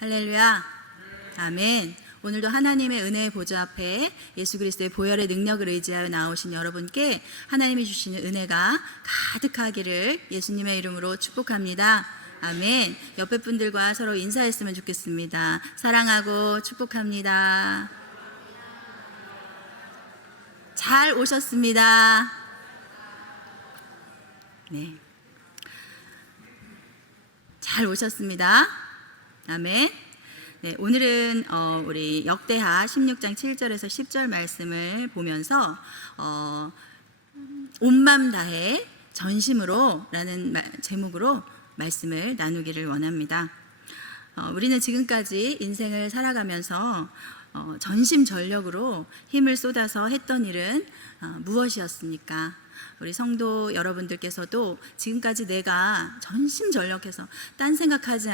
할렐루야. 아멘. 오늘도 하나님의 은혜의 보좌 앞에 예수 그리스도의 보혈의 능력을 의지하여 나오신 여러분께 하나님이 주시는 은혜가 가득하기를 예수님의 이름으로 축복합니다. 아멘. 옆에 분들과 서로 인사했으면 좋겠습니다. 사랑하고 축복합니다. 잘 오셨습니다. 네. 잘 오셨습니다. 아멘. 네, 오늘은 우리 역대하 16장 7절에서 10절 말씀을 보면서 온 맘 다해 전심으로 라는 제목으로 말씀을 나누기를 원합니다. 우리는 지금까지 인생을 살아가면서 전심전력으로 힘을 쏟아서 했던 일은 무엇이었습니까? 우리 성도 여러분들께서도 지금까지 내가 전심전력해서 딴 생각하지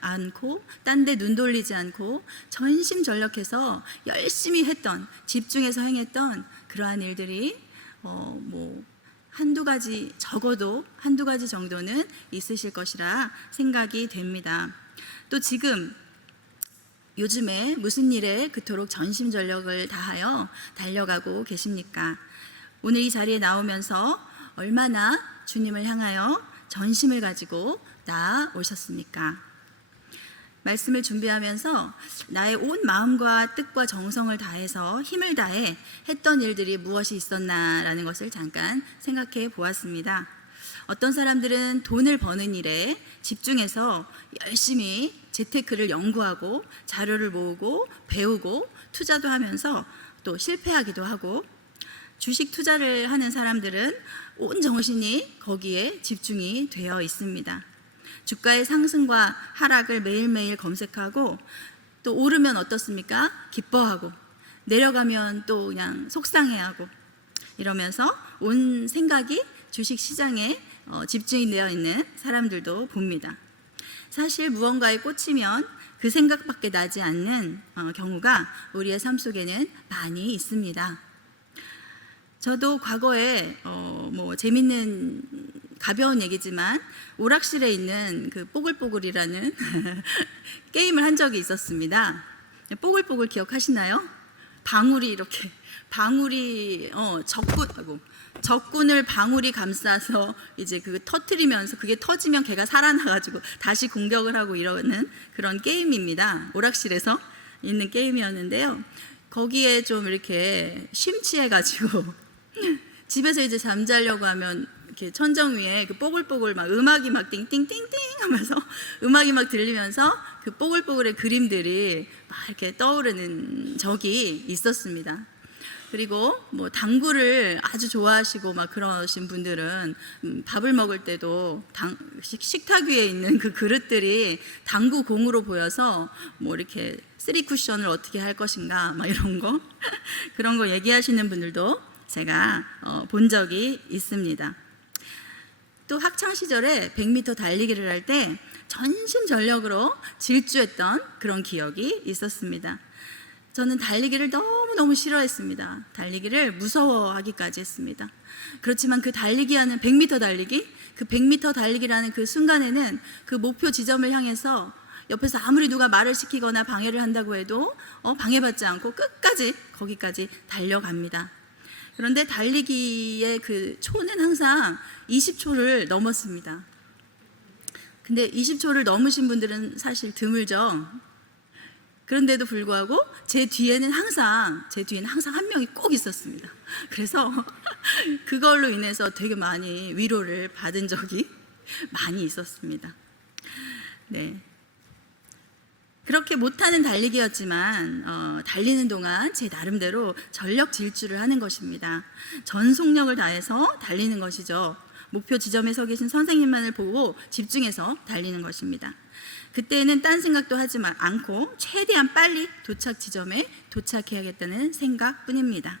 않고 딴 데 눈 돌리지 않고 전심전력해서 열심히 했던, 집중해서 행했던 그러한 일들이 한두 가지, 적어도 한두 가지 정도는 있으실 것이라 생각이 됩니다. 또 지금 요즘에 무슨 일에 그토록 전심전력을 다하여 달려가고 계십니까? 오늘 이 자리에 나오면서 얼마나 주님을 향하여 전심을 가지고 나아오셨습니까? 말씀을 준비하면서 나의 온 마음과 뜻과 정성을 다해서 힘을 다해 했던 일들이 무엇이 있었나라는 것을 잠깐 생각해 보았습니다. 어떤 사람들은 돈을 버는 일에 집중해서 열심히 재테크를 연구하고 자료를 모으고 배우고 투자도 하면서 또 실패하기도 하고, 주식 투자를 하는 사람들은 온 정신이 거기에 집중이 되어 있습니다. 주가의 상승과 하락을 매일매일 검색하고, 또 오르면 어떻습니까? 기뻐하고, 내려가면 또 그냥 속상해하고, 이러면서 온 생각이 주식 시장에 집중이 되어 있는 사람들도 봅니다. 사실 무언가에 꽂히면 그 생각밖에 나지 않는 경우가 우리의 삶 속에는 많이 있습니다. 저도 과거에 재밌는 가벼운 얘기지만 오락실에 있는 그 뽀글뽀글이라는 게임을 한 적이 있었습니다. 뽀글뽀글 기억하시나요? 방울이 이렇게 적군을 방울이 감싸서 이제 그거 터트리면서 그게 터지면 걔가 살아나가지고 다시 공격을 하고 이러는 그런 게임입니다. 오락실에서 있는 게임이었는데요. 거기에 좀 이렇게 심취해가지고 집에서 이제 잠자려고 하면 이렇게 천정 위에 그 뽀글뽀글 막 음악이 막 띵띵띵띵 하면서 음악이 막 들리면서 그 뽀글뽀글의 그림들이 막 이렇게 떠오르는 적이 있었습니다. 그리고 당구를 아주 좋아하시고 막 그러신 분들은 밥을 먹을 때도 식탁 위에 있는 그 그릇들이 당구 공으로 보여서 이렇게 3쿠션을 어떻게 할 것인가 막 이런 거 그런 거 얘기하시는 분들도 제가 본 적이 있습니다. 또 학창 시절에 100m 달리기를 할 때 전심전력으로 질주했던 그런 기억이 있었습니다. 저는 달리기를 너무너무 싫어했습니다. 달리기를 무서워하기까지 했습니다. 그렇지만 그 달리기하는 100m 달리기, 그 100m 달리기라는 그 순간에는 그 목표 지점을 향해서 옆에서 아무리 누가 말을 시키거나 방해를 한다고 해도 방해받지 않고 끝까지 거기까지 달려갑니다. 그런데 달리기의 그 초는 항상 20초를 넘었습니다. 근데 20초를 넘으신 분들은 사실 드물죠. 그런데도 불구하고 제 뒤에는 항상 한 명이 꼭 있었습니다. 그래서 그걸로 인해서 되게 많이 위로를 받은 적이 많이 있었습니다. 네. 그렇게 못하는 달리기였지만 달리는 동안 제 나름대로 전력 질주를 하는 것입니다. 전속력을 다해서 달리는 것이죠. 목표 지점에 서 계신 선생님만을 보고 집중해서 달리는 것입니다. 그때는 딴 생각도 하지 않고 최대한 빨리 도착 지점에 도착해야겠다는 생각뿐입니다.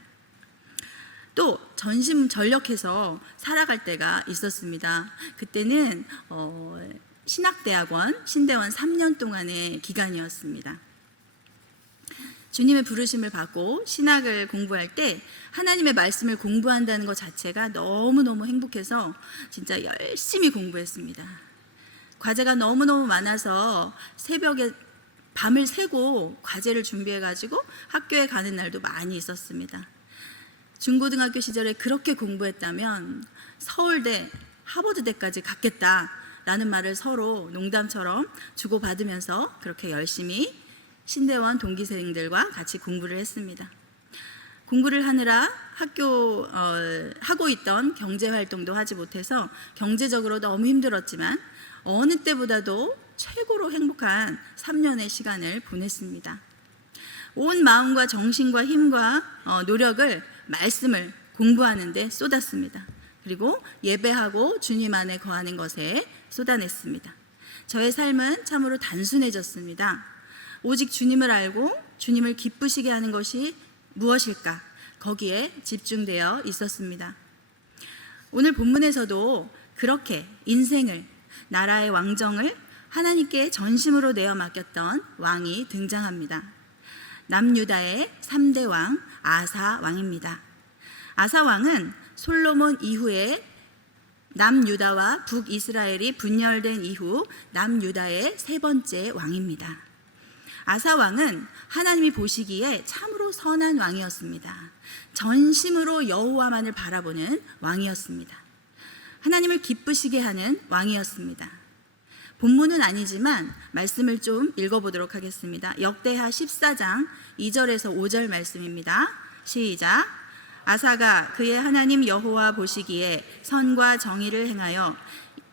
또 전심전력해서 살아갈 때가 있었습니다. 그때는 신학대학원, 신대원 3년 동안의 기간이었습니다. 주님의 부르심을 받고 신학을 공부할 때 하나님의 말씀을 공부한다는 것 자체가 너무너무 행복해서 진짜 열심히 공부했습니다. 과제가 너무너무 많아서 새벽에 밤을 새고 과제를 준비해가지고 학교에 가는 날도 많이 있었습니다. 중고등학교 시절에 그렇게 공부했다면 서울대, 하버드대까지 갔겠다라는 말을 서로 농담처럼 주고받으면서 그렇게 열심히 신대원 동기생들과 같이 공부를 했습니다. 공부를 하느라 하고 있던 경제활동도 하지 못해서 경제적으로 너무 힘들었지만 어느 때보다도 최고로 행복한 3년의 시간을 보냈습니다. 온 마음과 정신과 힘과 노력을 말씀을 공부하는 데 쏟았습니다. 그리고 예배하고 주님 안에 거하는 것에 쏟아냈습니다. 저의 삶은 참으로 단순해졌습니다. 오직 주님을 알고 주님을 기쁘시게 하는 것이 무엇일까? 거기에 집중되어 있었습니다. 오늘 본문에서도 그렇게 인생을, 나라의 왕정을 하나님께 전심으로 내어 맡겼던 왕이 등장합니다. 남유다의 3대 왕 아사 왕입니다. 아사 왕은 솔로몬 이후에 남유다와 북이스라엘이 분열된 이후 남유다의 세 번째 왕입니다. 아사 왕은 하나님이 보시기에 참으로 선한 왕이었습니다. 전심으로 여호와만을 바라보는 왕이었습니다. 하나님을 기쁘시게 하는 왕이었습니다. 본문은 아니지만 말씀을 좀 읽어보도록 하겠습니다. 역대하 14장 2절에서 5절 말씀입니다. 시작. 아사가 그의 하나님 여호와 보시기에 선과 정의를 행하여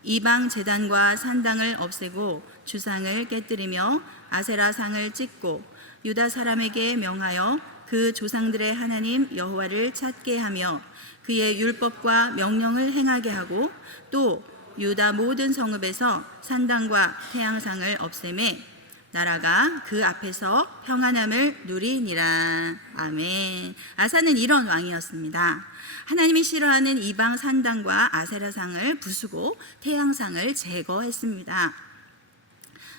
이방 제단과 산당을 없애고 주상을 깨뜨리며 아세라 상을 찢고 유다 사람에게 명하여 그 조상들의 하나님 여호와를 찾게 하며 그의 율법과 명령을 행하게 하고 또 유다 모든 성읍에서 산당과 태양상을 없애매 나라가 그 앞에서 평안함을 누리니라. 아멘. 아사는 이런 왕이었습니다. 하나님이 싫어하는 이방 산당과 아세라상을 부수고 태양상을 제거했습니다.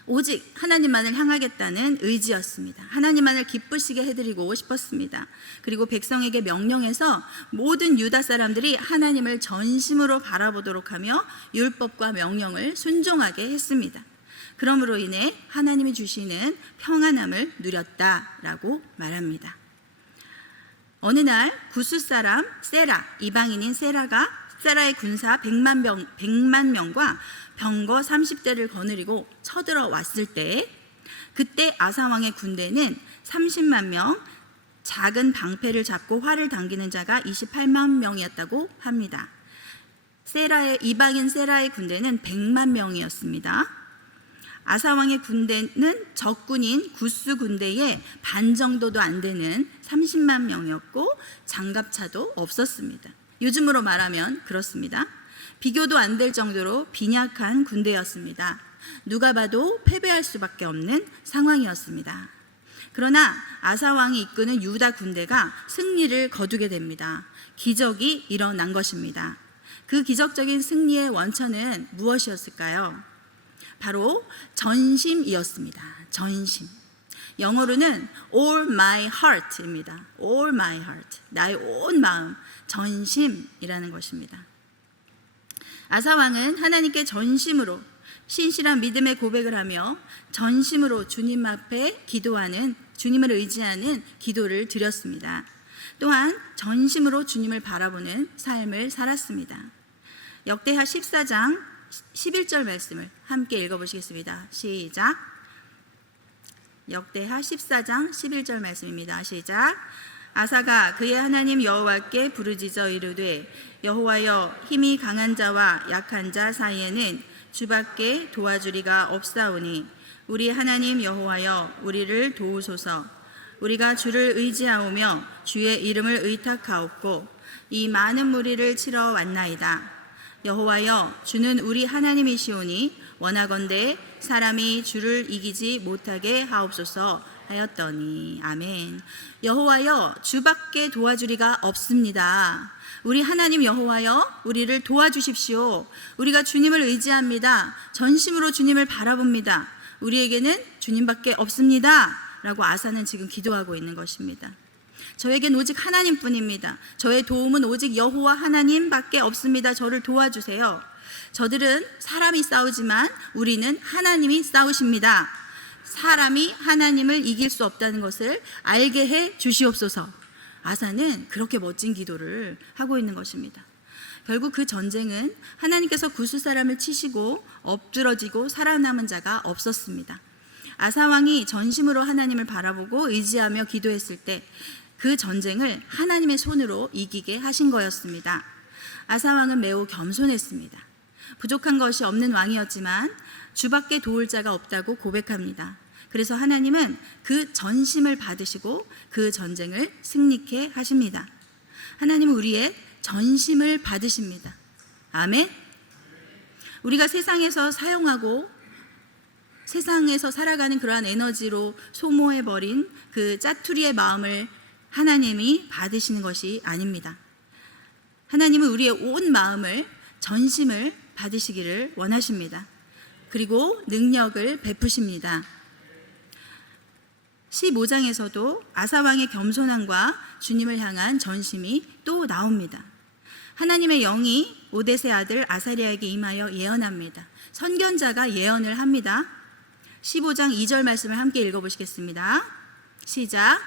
오직 하나님만을 향하겠다는 의지였습니다. 하나님만을 기쁘시게 해드리고 싶었습니다. 그리고 백성에게 명령해서 모든 유다 사람들이 하나님을 전심으로 바라보도록 하며 율법과 명령을 순종하게 했습니다. 그러므로 인해 하나님이 주시는 평안함을 누렸다라고 말합니다. 어느 날 구스 사람 세라, 이방인인 세라의 군사 100만 명과 병거 30대를 거느리고 쳐들어왔을 때 그때 아사왕의 군대는 30만 명, 작은 방패를 잡고 활을 당기는 자가 28만 명이었다고 합니다. 이방인 세라의 군대는 100만 명이었습니다. 아사왕의 군대는 적군인 구스 군대의 반 정도도 안 되는 30만 명이었고 장갑차도 없었습니다. 요즘으로 말하면 그렇습니다. 비교도 안 될 정도로 빈약한 군대였습니다. 누가 봐도 패배할 수밖에 없는 상황이었습니다. 그러나 아사왕이 이끄는 유다 군대가 승리를 거두게 됩니다. 기적이 일어난 것입니다. 그 기적적인 승리의 원천은 무엇이었을까요? 바로 전심이었습니다. 전심. 영어로는 all my heart입니다. all my heart. 나의 온 마음, 전심이라는 것입니다. 아사왕은 하나님께 전심으로 신실한 믿음의 고백을 하며 전심으로 주님 앞에 기도하는, 주님을 의지하는 기도를 드렸습니다. 또한 전심으로 주님을 바라보는 삶을 살았습니다. 역대하 14장 11절 말씀을 함께 읽어보시겠습니다. 시작. 역대하 14장 11절 말씀입니다. 시작. 아사가 그의 하나님 여호와께 부르짖어 이르되 여호와여, 힘이 강한 자와 약한 자 사이에는 주밖에 도와주리가 없사오니 우리 하나님 여호와여, 우리를 도우소서. 우리가 주를 의지하오며 주의 이름을 의탁하옵고 이 많은 무리를 치러 왔나이다. 여호와여, 주는 우리 하나님이시오니 원하건대 사람이 주를 이기지 못하게 하옵소서 하였더니. 아멘. 여호와여, 주밖에 도와주리가 없습니다. 우리 하나님 여호와여, 우리를 도와주십시오. 우리가 주님을 의지합니다. 전심으로 주님을 바라봅니다. 우리에게는 주님밖에 없습니다 라고 아사는 지금 기도하고 있는 것입니다. 저에겐 오직 하나님뿐입니다. 저의 도움은 오직 여호와 하나님밖에 없습니다. 저를 도와주세요. 저들은 사람이 싸우지만 우리는 하나님이 싸우십니다. 사람이 하나님을 이길 수 없다는 것을 알게 해 주시옵소서. 아사는 그렇게 멋진 기도를 하고 있는 것입니다. 결국 그 전쟁은 하나님께서 구스 사람을 치시고 엎드러지고 살아남은 자가 없었습니다. 아사 왕이 전심으로 하나님을 바라보고 의지하며 기도했을 때 그 전쟁을 하나님의 손으로 이기게 하신 거였습니다. 아사 왕은 매우 겸손했습니다. 부족한 것이 없는 왕이었지만 주밖에 도울 자가 없다고 고백합니다. 그래서 하나님은 그 전심을 받으시고 그 전쟁을 승리케 하십니다. 하나님은 우리의 전심을 받으십니다. 아멘. 우리가 세상에서 사용하고 세상에서 살아가는 그러한 에너지로 소모해버린 그 짜투리의 마음을 하나님이 받으시는 것이 아닙니다. 하나님은 우리의 온 마음을, 전심을 받으시기를 원하십니다. 그리고 능력을 베푸십니다. 15장에서도 아사왕의 겸손함과 주님을 향한 전심이 또 나옵니다. 하나님의 영이 오뎃의 아들 아사랴에게 임하여 예언합니다. 선견자가 예언을 합니다. 15장 2절 말씀을 함께 읽어보시겠습니다. 시작.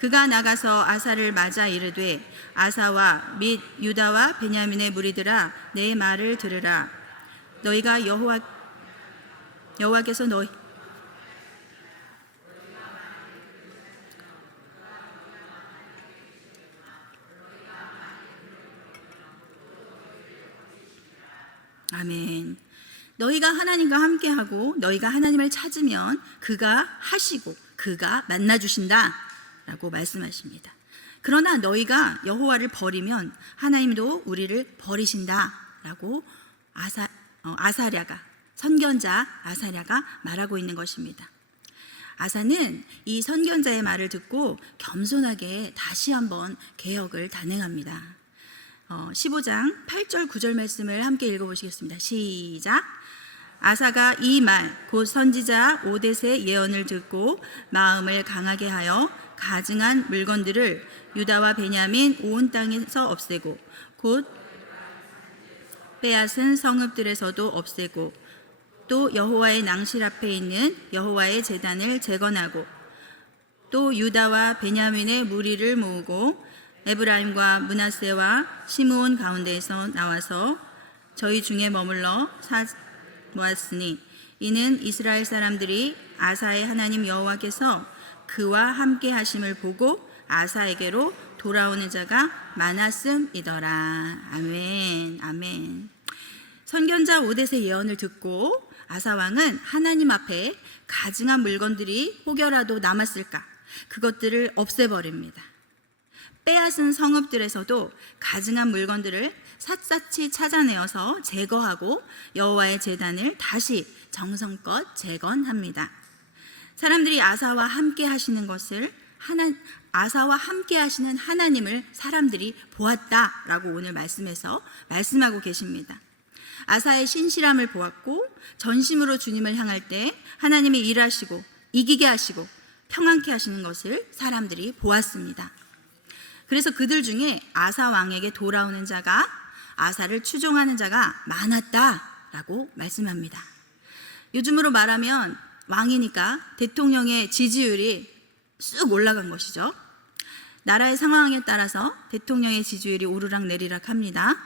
그가 나가서 아사를 맞아 이르되 아사와 및 유다와 베냐민의 무리들아 내 말을 들으라. 너희가 여호와께서 너희 아멘. 너희가 하나님과 함께하고 너희가 하나님을 찾으면 그가 하시고 그가 만나주신다 라고 말씀하십니다. 그러나 너희가 여호와를 버리면 하나님도 우리를 버리신다 라고 아사랴가, 선견자 아사랴가 말하고 있는 것입니다. 아사는 이 선견자의 말을 듣고 겸손하게 다시 한번 개혁을 단행합니다. 15장 8절 9절 말씀을 함께 읽어보시겠습니다. 시작. 아사가 이 말 곧 선지자 오뎃의 예언을 듣고 마음을 강하게 하여 가증한 물건들을 유다와 베냐민 온 땅에서 없애고 곧 빼앗은 성읍들에서도 없애고 또 여호와의 낭실 앞에 있는 여호와의 제단을 재건하고 또 유다와 베냐민의 무리를 모으고 에브라임과 므낫세와 시므온 가운데에서 나와서 저희 중에 머물러 모았으니 이는 이스라엘 사람들이 아사의 하나님 여호와께서 그와 함께 하심을 보고 아사에게로 돌아오는 자가 많았음이더라. 아멘. 아멘. 선견자 오뎃의 예언을 듣고 아사 왕은 하나님 앞에 가증한 물건들이 혹여라도 남았을까 그것들을 없애버립니다. 빼앗은 성읍들에서도 가증한 물건들을 샅샅이 찾아내어서 제거하고 여호와의 제단을 다시 정성껏 재건합니다. 사람들이 아사와 함께 하시는 것을 아사와 함께 하시는 하나님을 사람들이 보았다라고 오늘 말씀에서 말씀하고 계십니다. 아사의 신실함을 보았고 전심으로 주님을 향할 때 하나님이 일하시고 이기게 하시고 평안케 하시는 것을 사람들이 보았습니다. 그래서 그들 중에 아사 왕에게 돌아오는 자가 아사를 추종하는 자가 많았다라고 말씀합니다. 요즘으로 말하면 왕이니까 대통령의 지지율이 쑥 올라간 것이죠. 나라의 상황에 따라서 대통령의 지지율이 오르락 내리락 합니다.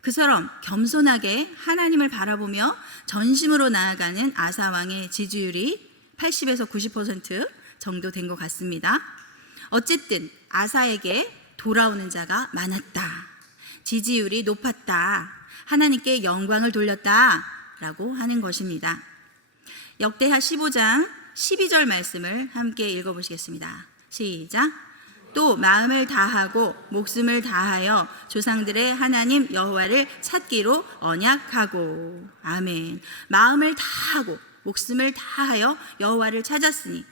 그처럼 겸손하게 하나님을 바라보며 전심으로 나아가는 아사 왕의 지지율이 80에서 90% 정도 된 것 같습니다. 어쨌든 아사에게 돌아오는 자가 많았다. 지지율이 높았다. 하나님께 영광을 돌렸다. 라고 하는 것입니다. 역대하 15장 12절 말씀을 함께 읽어보시겠습니다. 시작. 또 마음을 다하고 목숨을 다하여 조상들의 하나님 여호와를 찾기로 언약하고. 아멘. 마음을 다하고 목숨을 다하여 여호와를 찾았으니.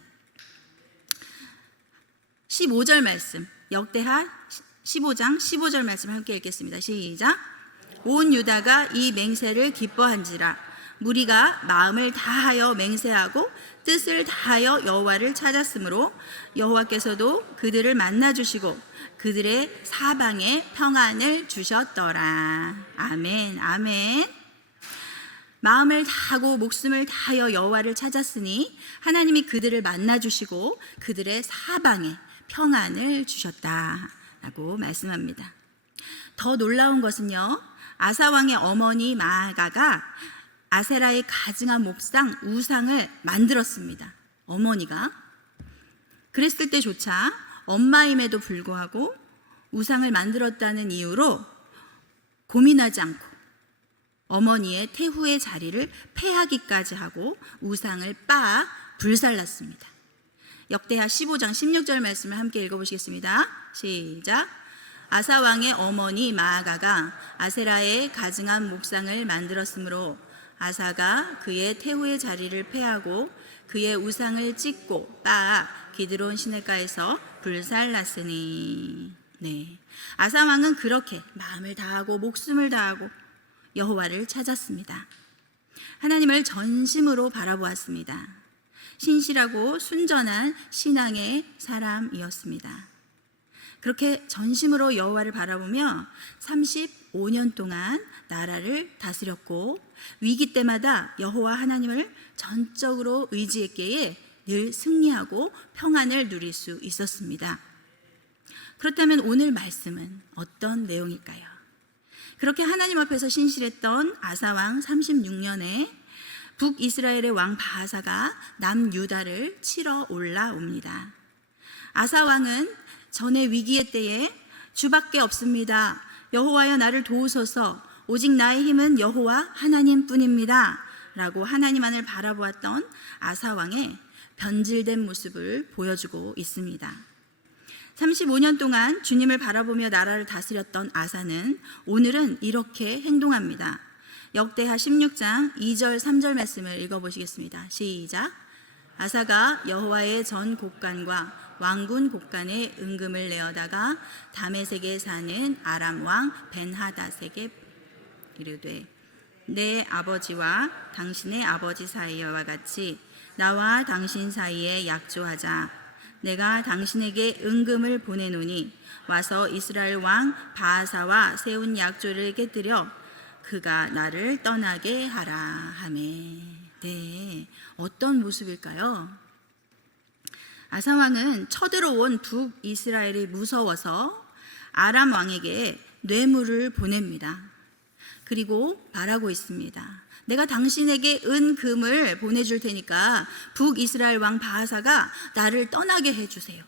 15절 말씀, 역대하 15장 15절 말씀 함께 읽겠습니다. 시작. 온 유다가 이 맹세를 기뻐한지라. 무리가 마음을 다하여 맹세하고 뜻을 다하여 여호와를 찾았으므로 여호와께서도 그들을 만나주시고 그들의 사방에 평안을 주셨더라. 아멘. 아멘. 마음을 다하고 목숨을 다하여 여호와를 찾았으니 하나님이 그들을 만나 주시고 그들의 사방에 평안을 주셨다라고 말씀합니다. 더 놀라운 것은요, 아사 왕의 어머니 마아가가 아세라의 가증한 목상 우상을 만들었습니다. 어머니가 그랬을 때조차 엄마임에도 불구하고 우상을 만들었다는 이유로 고민하지 않고 어머니의 태후의 자리를 폐하기까지 하고 우상을 빻아 불살랐습니다. 역대하 15장 16절 말씀을 함께 읽어보시겠습니다. 시작. 아사 왕의 어머니 마아가가 아세라의 가증한 목상을 만들었으므로 아사가 그의 태후의 자리를 폐하고 그의 우상을 찢고 빻아 기드론 시내가에서 불살랐으니. 네, 아사 왕은 그렇게 마음을 다하고 목숨을 다하고 여호와를 찾았습니다. 하나님을 전심으로 바라보았습니다. 신실하고 순전한 신앙의 사람이었습니다. 그렇게 전심으로 여호와를 바라보며 35년 동안 나라를 다스렸고 위기 때마다 여호와 하나님을 전적으로 의지했기에 늘 승리하고 평안을 누릴 수 있었습니다. 그렇다면 오늘 말씀은 어떤 내용일까요? 그렇게 하나님 앞에서 신실했던 아사왕 36년에 북이스라엘의 왕 바하사가 남유다를 치러 올라옵니다. 아사왕은 전에 위기의 때에 주밖에 없습니다. 여호와여 나를 도우소서. 오직 나의 힘은 여호와 하나님뿐입니다. 라고 하나님만을 바라보았던 아사왕의 변질된 모습을 보여주고 있습니다. 35년 동안 주님을 바라보며 나라를 다스렸던 아사는 오늘은 이렇게 행동합니다. 역대하 16장 2절 3절 말씀을 읽어보시겠습니다. 시작. 아사가 여호와의 전 곡간과 왕군 곡간에 은금을 내어다가 다메섹에 사는 아람 왕 벤하닷에게 이르되 내 아버지와 당신의 아버지 사이와 같이 나와 당신 사이에 약조하자. 내가 당신에게 은금을 보내노니 와서 이스라엘 왕 바하사와 세운 약조를 깨뜨려 그가 나를 떠나게 하라 하매. 네, 어떤 모습일까요? 아사 왕은 쳐들어온 북이스라엘이 무서워서 아람 왕에게 뇌물을 보냅니다. 그리고 말하고 있습니다. 내가 당신에게 은금을 보내줄 테니까 북이스라엘 왕 바하사가 나를 떠나게 해주세요.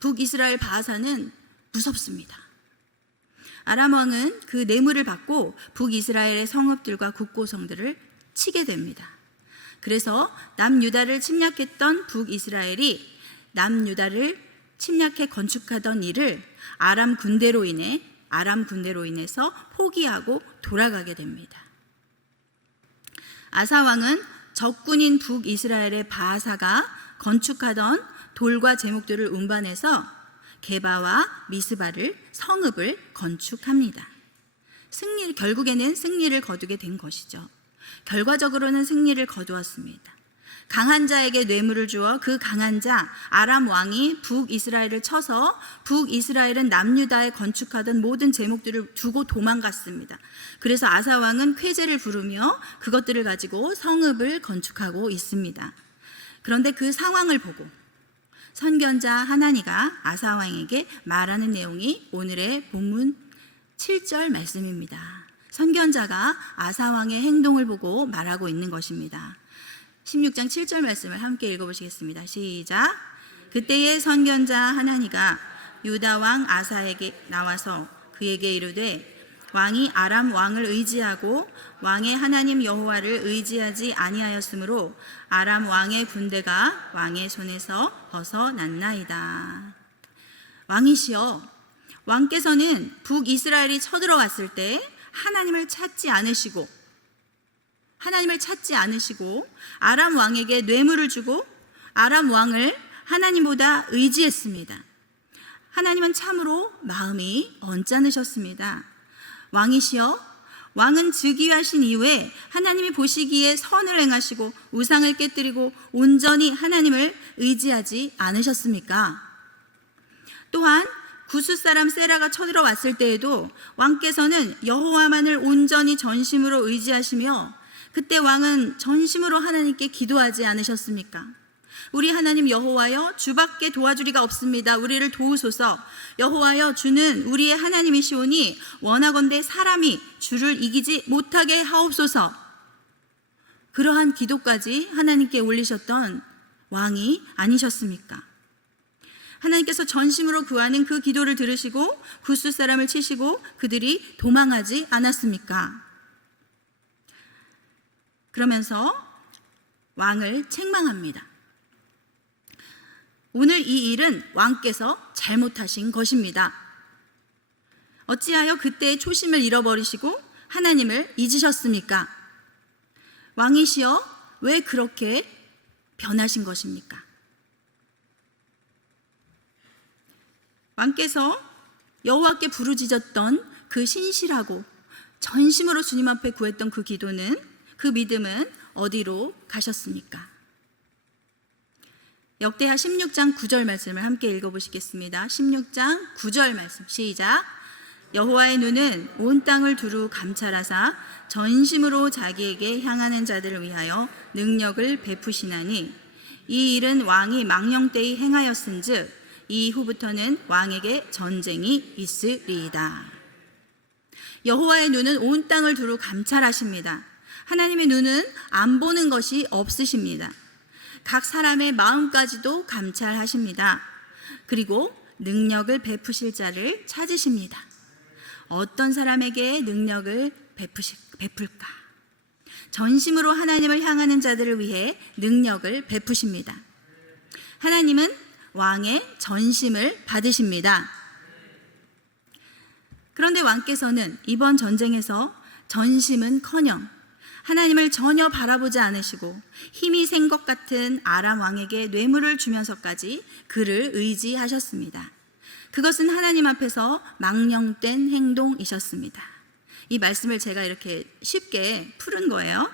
북이스라엘 바하사는 무섭습니다. 아람 왕은 그 뇌물을 받고 북이스라엘의 성읍들과 국고성들을 치게 됩니다. 그래서 남유다를 침략했던 북이스라엘이 남유다를 침략해 건축하던 일을 아람 군대로 인해서 포기하고 돌아가게 됩니다. 아사 왕은 적군인 북이스라엘의 바하사가 건축하던 돌과 제목들을 운반해서 게바와 미스바를 성읍을 건축합니다. 결국에는 승리를 거두게 된 것이죠. 결과적으로는 승리를 거두었습니다. 강한 자에게 뇌물을 주어 그 강한 자 아람 왕이 북이스라엘을 쳐서 북이스라엘은 남유다에 건축하던 모든 제목들을 두고 도망갔습니다. 그래서 아사 왕은 쾌제를 부르며 그것들을 가지고 성읍을 건축하고 있습니다. 그런데 그 상황을 보고 선견자 하나니가 아사 왕에게 말하는 내용이 오늘의 본문 7절 말씀입니다. 선견자가 아사 왕의 행동을 보고 말하고 있는 것입니다. 16장 7절 말씀을 함께 읽어보시겠습니다. 시작. 그때의 선견자 하나니가 유다 왕 아사에게 나와서 그에게 이르되 왕이 아람 왕을 의지하고 왕의 하나님 여호와를 의지하지 아니하였으므로 아람 왕의 군대가 왕의 손에서 벗어났나이다. 왕이시여, 왕께서는 북이스라엘이 쳐들어왔을 때 하나님을 찾지 않으시고 아람 왕에게 뇌물을 주고 아람 왕을 하나님보다 의지했습니다. 하나님은 참으로 마음이 언짢으셨습니다. 왕이시여, 왕은 즉위하신 이후에 하나님이 보시기에 선을 행하시고 우상을 깨뜨리고 온전히 하나님을 의지하지 않으셨습니까? 또한 구스 사람 세라가 쳐들어왔을 때에도 왕께서는 여호와만을 온전히 전심으로 의지하시며 그때 왕은 전심으로 하나님께 기도하지 않으셨습니까? 우리 하나님 여호와여, 주밖에 도와주리가 없습니다. 우리를 도우소서. 여호와여, 주는 우리의 하나님이시오니 원하건대 사람이 주를 이기지 못하게 하옵소서. 그러한 기도까지 하나님께 올리셨던 왕이 아니셨습니까? 하나님께서 전심으로 구하는 그 기도를 들으시고 굿수 사람을 치시고 그들이 도망하지 않았습니까? 그러면서 왕을 책망합니다. 오늘 이 일은 왕께서 잘못하신 것입니다. 어찌하여 그때의 초심을 잃어버리시고 하나님을 잊으셨습니까? 왕이시여, 왜 그렇게 변하신 것입니까? 왕께서 여호와께 부르짖었던 그 신실하고 전심으로 주님 앞에 구했던 그 기도는, 그 믿음은 어디로 가셨습니까? 역대하 16장 9절 말씀을 함께 읽어보시겠습니다. 16장 9절 말씀 시작. 여호와의 눈은 온 땅을 두루 감찰하사 전심으로 자기에게 향하는 자들을 위하여 능력을 베푸시나니 이 일은 왕이 망령되이 행하였은즉 이후부터는 왕에게 전쟁이 있으리이다. 여호와의 눈은 온 땅을 두루 감찰하십니다. 하나님의 눈은 안 보는 것이 없으십니다. 각 사람의 마음까지도 감찰하십니다. 그리고 능력을 베푸실 자를 찾으십니다. 어떤 사람에게 능력을 베풀까? 전심으로 하나님을 향하는 자들을 위해 능력을 베푸십니다. 하나님은 왕의 전심을 받으십니다. 그런데 왕께서는 이번 전쟁에서 전심은커녕 하나님을 전혀 바라보지 않으시고 힘이 센 것 같은 아람 왕에게 뇌물을 주면서까지 그를 의지하셨습니다. 그것은 하나님 앞에서 망령된 행동이셨습니다. 이 말씀을 제가 이렇게 쉽게 푸른 거예요.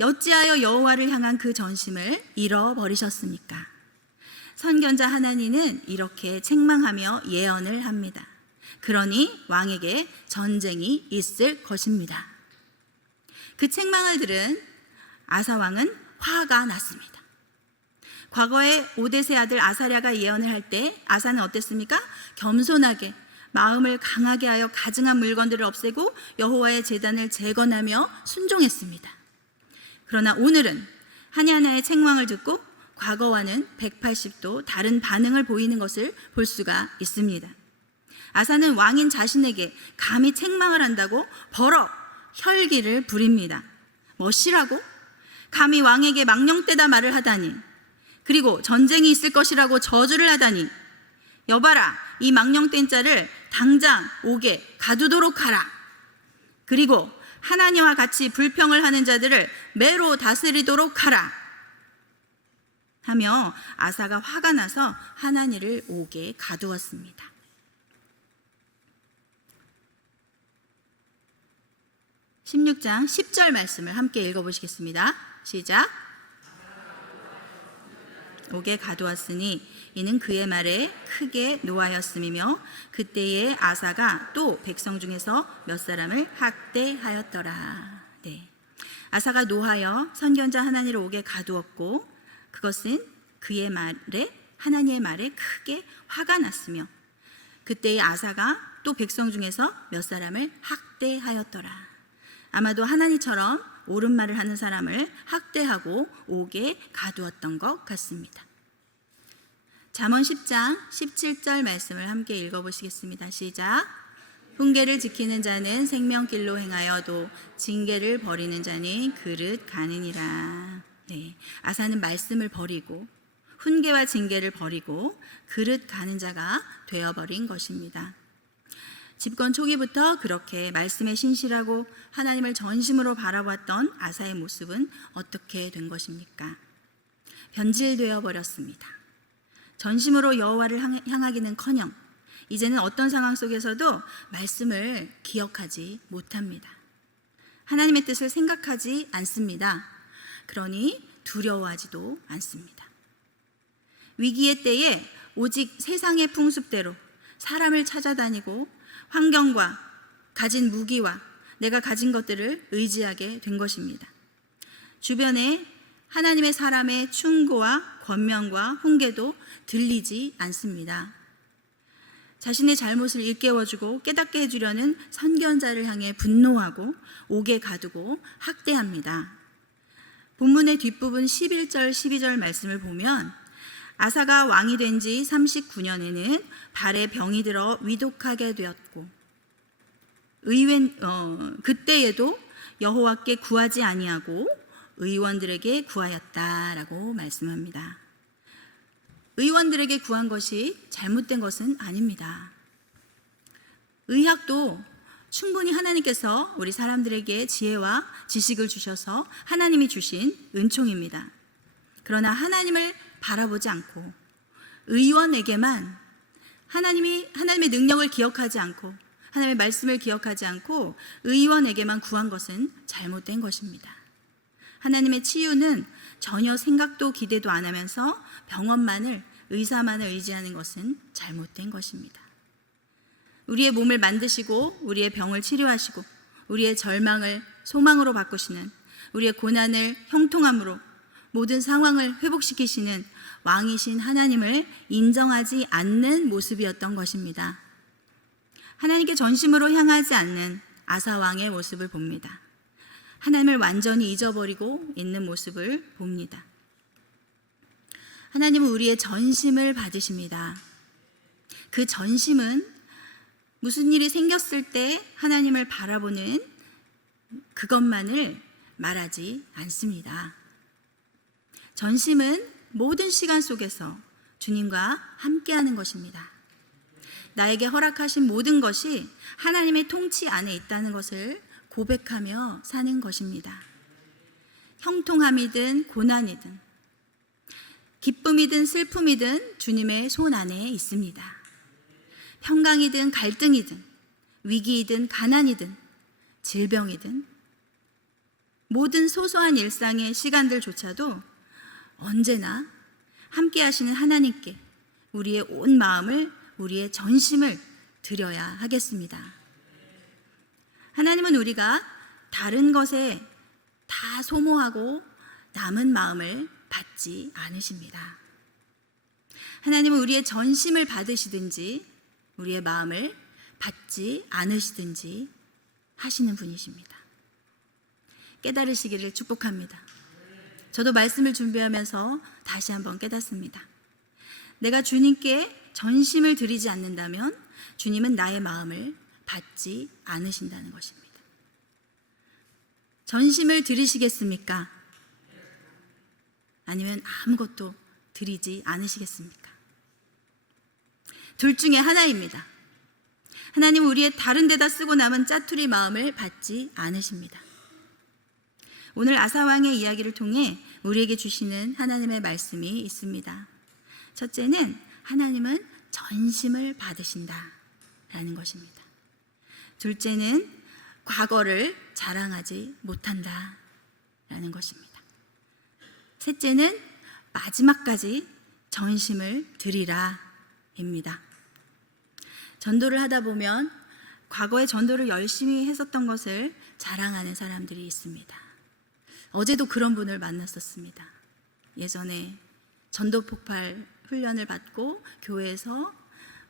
어찌하여 여호와를 향한 그 전심을 잃어버리셨습니까? 선견자 하나니는 이렇게 책망하며 예언을 합니다. 그러니 왕에게 전쟁이 있을 것입니다. 그 책망을 들은 아사 왕은 화가 났습니다. 과거에 오뎃의 아들 아사랴가 예언을 할 때 아사는 어땠습니까? 겸손하게 마음을 강하게 하여 가증한 물건들을 없애고 여호와의 제단을 재건하며 순종했습니다. 그러나 오늘은 하냐나의 책망을 듣고 과거와는 180도 다른 반응을 보이는 것을 볼 수가 있습니다. 아사는 왕인 자신에게 감히 책망을 한다고 버럭 혈기를 부립니다. 뭐시라고? 감히 왕에게 망령되다 말을 하다니, 그리고 전쟁이 있을 것이라고 저주를 하다니, 여봐라, 이 망령된 자를 당장 옥에 가두도록 하라. 그리고 하나님과 같이 불평을 하는 자들을 매로 다스리도록 하라 하며 아사가 화가 나서 하나니를 옥에 가두었습니다. 16장 10절 말씀을 함께 읽어보시겠습니다. 시작. 옥에 가두었으니 이는 그의 말에 크게 노하였음이며 그때에 아사가 또 백성 중에서 몇 사람을 학대하였더라. 네. 아사가 노하여 선견자 하나니를 옥에 가두었고 그것은 그의 말에, 하나님의 말에 크게 화가 났으며 그때에 아사가 또 백성 중에서 몇 사람을 학대하였더라. 아마도 하나님처럼 옳은 말을 하는 사람을 학대하고 옥에 가두었던 것 같습니다. 잠언 10장 17절 말씀을 함께 읽어보시겠습니다. 시작. 훈계를 지키는 자는 생명길로 행하여도 징계를 버리는 자는 그릇 가느니라. 네, 아사는 말씀을 버리고 훈계와 징계를 버리고 그릇 가는 자가 되어버린 것입니다. 집권 초기부터 그렇게 말씀에 신실하고 하나님을 전심으로 바라봤던 아사의 모습은 어떻게 된 것입니까? 변질되어 버렸습니다. 전심으로 여호와를 향하기는커녕 이제는 어떤 상황 속에서도 말씀을 기억하지 못합니다. 하나님의 뜻을 생각하지 않습니다. 그러니 두려워하지도 않습니다. 위기의 때에 오직 세상의 풍습대로 사람을 찾아다니고 환경과 가진 무기와 내가 가진 것들을 의지하게 된 것입니다. 주변에 하나님의 사람의 충고와 권면과 훈계도 들리지 않습니다. 자신의 잘못을 일깨워주고 깨닫게 해주려는 선견자를 향해 분노하고 옥에 가두고 학대합니다. 본문의 뒷부분 11절 12절 말씀을 보면 아사가 왕이 된 지 39년에는 발에 병이 들어 위독하게 되었고 그때에도 여호와께 구하지 아니하고 의원들에게 구하였다라고 말씀합니다. 의원들에게 구한 것이 잘못된 것은 아닙니다. 의학도 충분히 하나님께서 우리 사람들에게 지혜와 지식을 주셔서 하나님이 주신 은총입니다. 그러나 하나님을 바라보지 않고 의원에게만 하나님의 능력을 기억하지 않고 하나님의 말씀을 기억하지 않고 의원에게만 구한 것은 잘못된 것입니다. 하나님의 치유는 전혀 생각도 기대도 안 하면서 의사만을 의지하는 것은 잘못된 것입니다. 우리의 몸을 만드시고 우리의 병을 치료하시고 우리의 절망을 소망으로 바꾸시는, 우리의 고난을 형통함으로 모든 상황을 회복시키시는 왕이신 하나님을 인정하지 않는 모습이었던 것입니다. 하나님께 전심으로 향하지 않는 아사 왕의 모습을 봅니다. 하나님을 완전히 잊어버리고 있는 모습을 봅니다. 하나님은 우리의 전심을 받으십니다. 그 전심은 무슨 일이 생겼을 때 하나님을 바라보는 그것만을 말하지 않습니다. 전심은 모든 시간 속에서 주님과 함께하는 것입니다. 나에게 허락하신 모든 것이 하나님의 통치 안에 있다는 것을 고백하며 사는 것입니다. 형통함이든 고난이든 기쁨이든 슬픔이든 주님의 손 안에 있습니다. 평강이든 갈등이든 위기이든 가난이든 질병이든 모든 소소한 일상의 시간들조차도 언제나 함께 하시는 하나님께 우리의 온 마음을, 우리의 전심을 드려야 하겠습니다. 하나님은 우리가 다른 것에 다 소모하고 남은 마음을 받지 않으십니다. 하나님은 우리의 전심을 받으시든지 우리의 마음을 받지 않으시든지 하시는 분이십니다. 깨달으시기를 축복합니다. 저도 말씀을 준비하면서 다시 한번 깨닫습니다. 내가 주님께 전심을 드리지 않는다면 주님은 나의 마음을 받지 않으신다는 것입니다. 전심을 드리시겠습니까? 아니면 아무것도 드리지 않으시겠습니까? 둘 중에 하나입니다. 하나님은 우리의 다른 데다 쓰고 남은 짜투리 마음을 받지 않으십니다. 오늘 아사왕의 이야기를 통해 우리에게 주시는 하나님의 말씀이 있습니다. 첫째는 하나님은 전심을 받으신다라는 것입니다. 둘째는 과거를 자랑하지 못한다라는 것입니다. 셋째는 마지막까지 전심을 드리라입니다. 전도를 하다 보면 과거에 전도를 열심히 했었던 것을 자랑하는 사람들이 있습니다. 어제도 그런 분을 만났었습니다. 예전에 전도 폭발 훈련을 받고 교회에서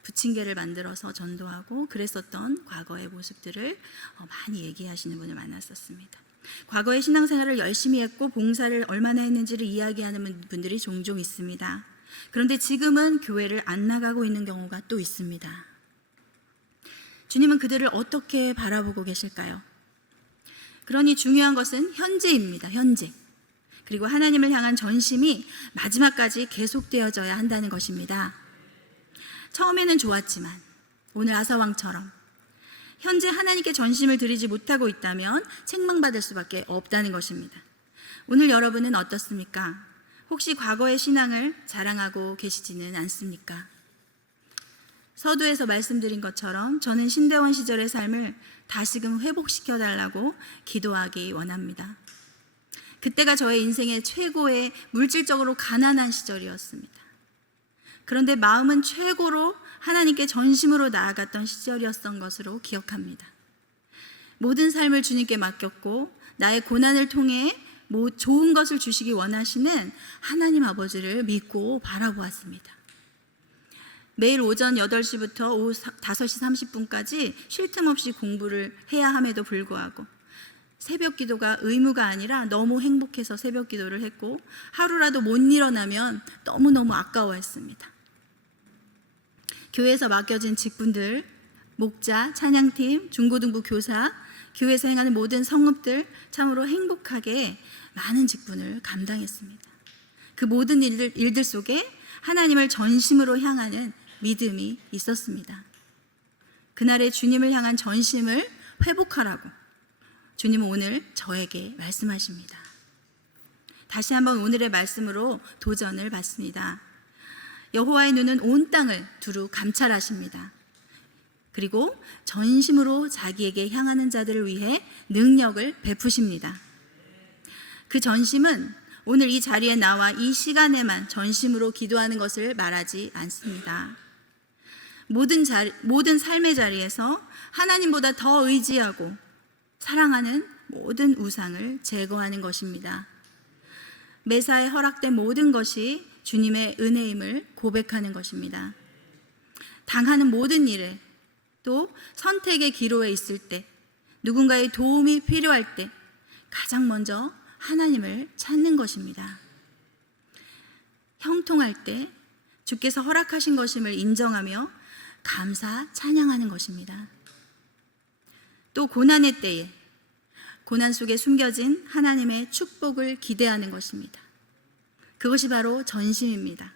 부침개를 만들어서 전도하고 그랬었던 과거의 모습들을 많이 얘기하시는 분을 만났었습니다. 과거의 신앙생활을 열심히 했고 봉사를 얼마나 했는지를 이야기하는 분들이 종종 있습니다. 그런데 지금은 교회를 안 나가고 있는 경우가 또 있습니다. 주님은 그들을 어떻게 바라보고 계실까요? 그러니 중요한 것은 현재입니다. 현재. 그리고 하나님을 향한 전심이 마지막까지 계속되어져야 한다는 것입니다. 처음에는 좋았지만 오늘 아사왕처럼 현재 하나님께 전심을 드리지 못하고 있다면 책망받을 수밖에 없다는 것입니다. 오늘 여러분은 어떻습니까? 혹시 과거의 신앙을 자랑하고 계시지는 않습니까? 서두에서 말씀드린 것처럼 저는 신대원 시절의 삶을 다시금 회복시켜달라고 기도하기 원합니다. 그때가 저의 인생의 최고의 물질적으로 가난한 시절이었습니다. 그런데 마음은 최고로 하나님께 전심으로 나아갔던 시절이었던 것으로 기억합니다. 모든 삶을 주님께 맡겼고 나의 고난을 통해 좋은 것을 주시기 원하시는 하나님 아버지를 믿고 바라보았습니다. 매일 오전 8시부터 오후 5시 30분까지 쉴 틈 없이 공부를 해야 함에도 불구하고 새벽 기도가 의무가 아니라 너무 행복해서 새벽 기도를 했고, 하루라도 못 일어나면 너무너무 아까워했습니다. 교회에서 맡겨진 직분들, 목자, 찬양팀, 중고등부 교사, 교회에서 행하는 모든 성업들, 참으로 행복하게 많은 직분을 감당했습니다. 그 모든 일들 속에 하나님을 전심으로 향하는 믿음이 있었습니다. 그날의 주님을 향한 전심을 회복하라고 주님은 오늘 저에게 말씀하십니다. 다시 한번 오늘의 말씀으로 도전을 받습니다. 여호와의 눈은 온 땅을 두루 감찰하십니다. 그리고 전심으로 자기에게 향하는 자들을 위해 능력을 베푸십니다. 그 전심은 오늘 이 자리에 나와 이 시간에만 전심으로 기도하는 것을 말하지 않습니다. 모든 삶의 자리에서 하나님보다 더 의지하고 사랑하는 모든 우상을 제거하는 것입니다. 매사에 허락된 모든 것이 주님의 은혜임을 고백하는 것입니다. 당하는 모든 일에, 또 선택의 기로에 있을 때, 누군가의 도움이 필요할 때 가장 먼저 하나님을 찾는 것입니다. 형통할 때 주께서 허락하신 것임을 인정하며 감사 찬양하는 것입니다. 또 고난의 때에 고난 속에 숨겨진 하나님의 축복을 기대하는 것입니다. 그것이 바로 전심입니다.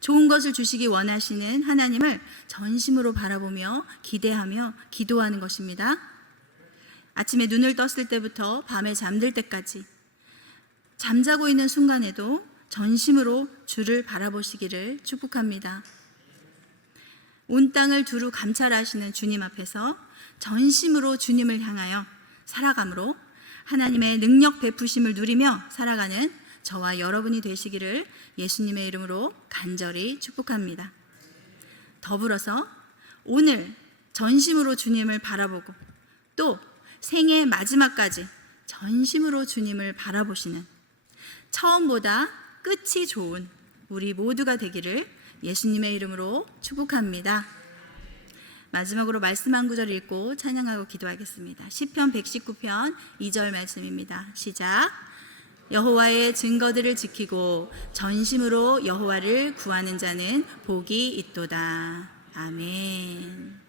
좋은 것을 주시기 원하시는 하나님을 전심으로 바라보며 기대하며 기도하는 것입니다. 아침에 눈을 떴을 때부터 밤에 잠들 때까지 잠자고 있는 순간에도 전심으로 주를 바라보시기를 축복합니다. 온 땅을 두루 감찰하시는 주님 앞에서 전심으로 주님을 향하여 살아감으로 하나님의 능력 베푸심을 누리며 살아가는 저와 여러분이 되시기를 예수님의 이름으로 간절히 축복합니다. 더불어서 오늘 전심으로 주님을 바라보고 또 생애 마지막까지 전심으로 주님을 바라보시는 처음보다 끝이 좋은 우리 모두가 되기를 예수님의 이름으로 축복합니다. 마지막으로 말씀 한 구절 읽고 찬양하고 기도하겠습니다. 시편 119편 2절 말씀입니다. 시작. 여호와의 증거들을 지키고 전심으로 여호와를 구하는 자는 복이 있도다. 아멘.